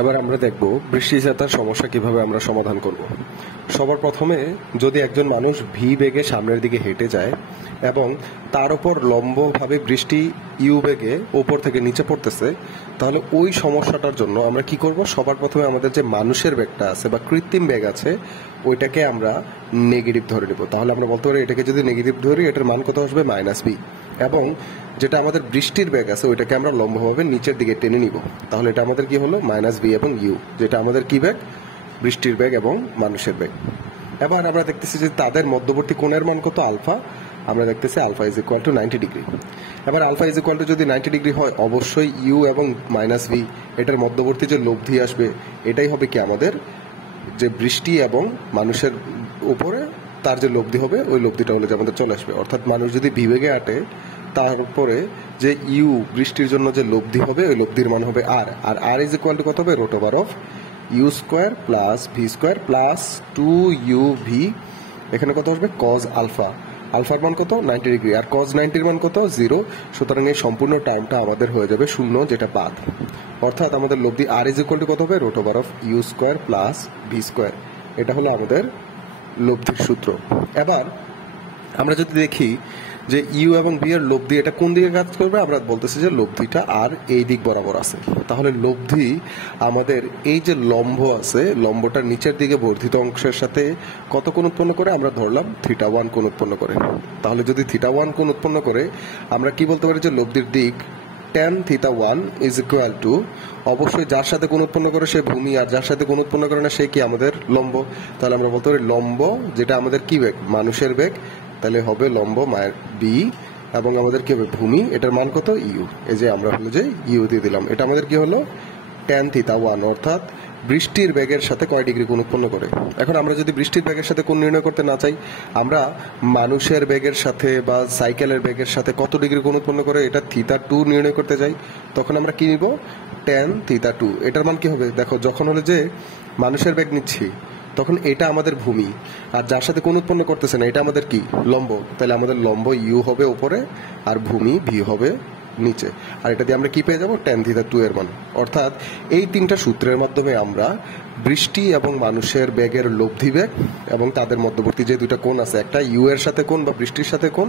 এবার আমরা দেখব বৃষ্টি ছাতার সমস্যা কিভাবে আমরা সমাধান করব। সবার প্রথমে যদি একজন মানুষ ভি বেগে সামনের দিকে হেঁটে যায় এবং তার উপর লম্বভাবে বৃষ্টি ইউ বেগে উপর থেকে নিচে পড়তেছে, তাহলে ওই সমস্যাটার জন্য আমরা কি করব? সবার প্রথমে আমাদের যে মানুষের বেগটা আছে বা কৃত্রিম বেগ আছে ওইটাকে আমরা নেগেটিভ ধরে নেব। তাহলে আমরা বলতে পারি এটাকে যদি নেগেটিভ ধরি এটার মান কত আসবে? -b। এবং যেটা আমাদের বৃষ্টির বেগ আছে ওইটাকে আমরা লম্বভাবে নিচের দিকে টেনে নিব। তাহলে এটা আমাদের কি হলো? -b এবং ইউ, যেটা আমাদের কি বেগ? বৃষ্টির বেগ এবং মানুষের বেগ। এবার আমরা দেখতেছি যে তাদের মধ্যবর্তী কোণের মান কত? আলফা। আমরা দেখতেছি alpha is equal to 90 degree. এবার আলফা ইজ ইকুয়াল টু যদি 90 ডিগ্রি হয়, অবশ্যই ইউ এবং -v এটার মধ্যবর্তী যে লব্ধি আসবে এটাই হবে কি আমাদের যে বৃষ্টি এবং মানুষের উপরে তার যে লব্ধি হবে ওই লব্ধিটা হলে যে আমাদের চলে আসবে। অর্থাৎ মানুষ যদি বিবেগে আটে তারপরে যে ইউ বৃষ্টির জন্য যে লব্ধি হবে ওই লব্ধির মান হবে আর। আর আর ইজ ইকুয়াল টু কত হবে? Root over of u square plus v square plus 2uv। এখানে কত আসবে? Cos alpha. আলফার মান কত? 90 ডিগ্রি। আর কজ 90-র মান কত? 0। সুতরাং এই সম্পূর্ণ টার্মটা আমাদের হয়ে যাবে 0, যেটা বাদ। অর্থাৎ আমাদের লব্ধি আর ইজ ইকুয়াল টু কত হবে? Root over of u square plus v square. এটা হলো আমাদের লব্ধির সূত্র। এবার আমরা যদি দেখি যে ইউ এবং বি এর লব্ধি এটা কোন দিকে কাজ করবে, আমরা বলতেছি যে লব্ধিটা আর এই দিক বরাবর আছে। তাহলে লব্ধি আমাদের এই যে লম্ব আছে, লম্বটার নিচের দিকে বর্ধিত অংশের সাথে কত কোণ উৎপন্ন করে? আমরা ধরলাম θ1 কোণ উৎপন্ন করে। তাহলে যদি θ1 কোণ উৎপন্ন করে, আমরা কি বলতে পারি যে লব্ধির দিক tan θ1 ইজ ইকুয়াল টু, অবশ্যই যার সাথে কোণ উৎপন্ন করে সে ভূমি, আর যার সাথে কোণ উৎপন্ন করে না সে কি? আমাদের লম্ব। তাহলে আমরা বলতে পারি লম্ব, যেটা আমাদের কি বেগ? মানুষের বেগ, তাহলে হবে লম্ব মায়ের বি, এবং আমাদের কি হবে? ভূমি, এটার মান কত? ইউ। এই যে আমরা হলো যে ইউ দিয়ে দিলাম, এটা আমাদের কি হলো? tan θ1, অর্থাৎ বৃষ্টির বেগের সাথে কয় ডিগ্রি কোণ উৎপন্ন করে। এখন আমরা যদি বৃষ্টির বেগের সাথে কোণ নির্ণয় করতে না চাই, আমরা মানুষের বেগের সাথে বা সাইকেলের বেগের সাথে কত ডিগ্রি কোণ উৎপন্ন করে এটা θ2 নির্ণয় করতে যাই, তখন আমরা কি নিব? tan θ2। এটার মান কি হবে? দেখো, যখন হলো যে মানুষের বেগ নিচ্ছি তখন এটা আমাদের ভূমি, আর যার সাথে কোণ উৎপন্ন করতেছে না এটা আমাদের কি? লম্ব। তাহলে আমাদের লম্ব ইউ হবে উপরে আর ভূমি ভি হবে নিচে। আর এটা দিয়ে আমরা কি পেয়ে যাবো? tan θ2 এর মান। অর্থাৎ এই তিনটা সূত্রের মাধ্যমে আমরা বৃষ্টি এবং মানুষের বেগের লব্ধি বেগ এবং তাদের মধ্যবর্তী যে দুইটা কোণ আছে, একটা ইউ এর সাথে কোণ বা বৃষ্টির সাথে কোণ,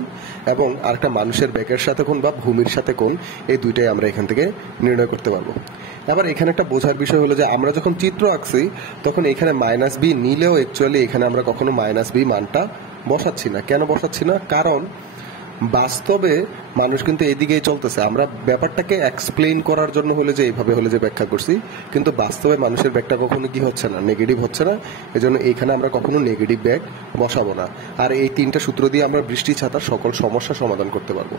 এবং আরেকটা মানুষের বেগের সাথে কোণ বা ভূমির সাথে কোণ, এই দুইটাই আমরা এখান থেকে নির্ণয় করতে পারবো। এবার এখানে একটা বোঝার বিষয় হলো যে আমরা যখন চিত্র আঁকছি তখন এখানে -b নিলেও অ্যাকচুয়ালি এখানে আমরা কখনো -b মানটা বসাচ্ছি না। কেন বসাচ্ছি না? কারণ বাস্তবে মানুষ কিন্তু এদিকেই চলতেছে। আমরা ব্যাপারটাকে এক্সপ্লেইন করার জন্য হলে যে এইভাবে হলে যে ব্যাখ্যা করছি, কিন্তু বাস্তবে মানুষের ব্যাগটা কখনো কি হচ্ছে না? নেগেটিভ হচ্ছে না। এজন্য এইখানে আমরা কখনো নেগেটিভ ব্যাগ বসাবো না। আর এই তিনটা সূত্র দিয়ে আমরা বৃষ্টি ছাতার সকল সমস্যা সমাধান করতে পারবো।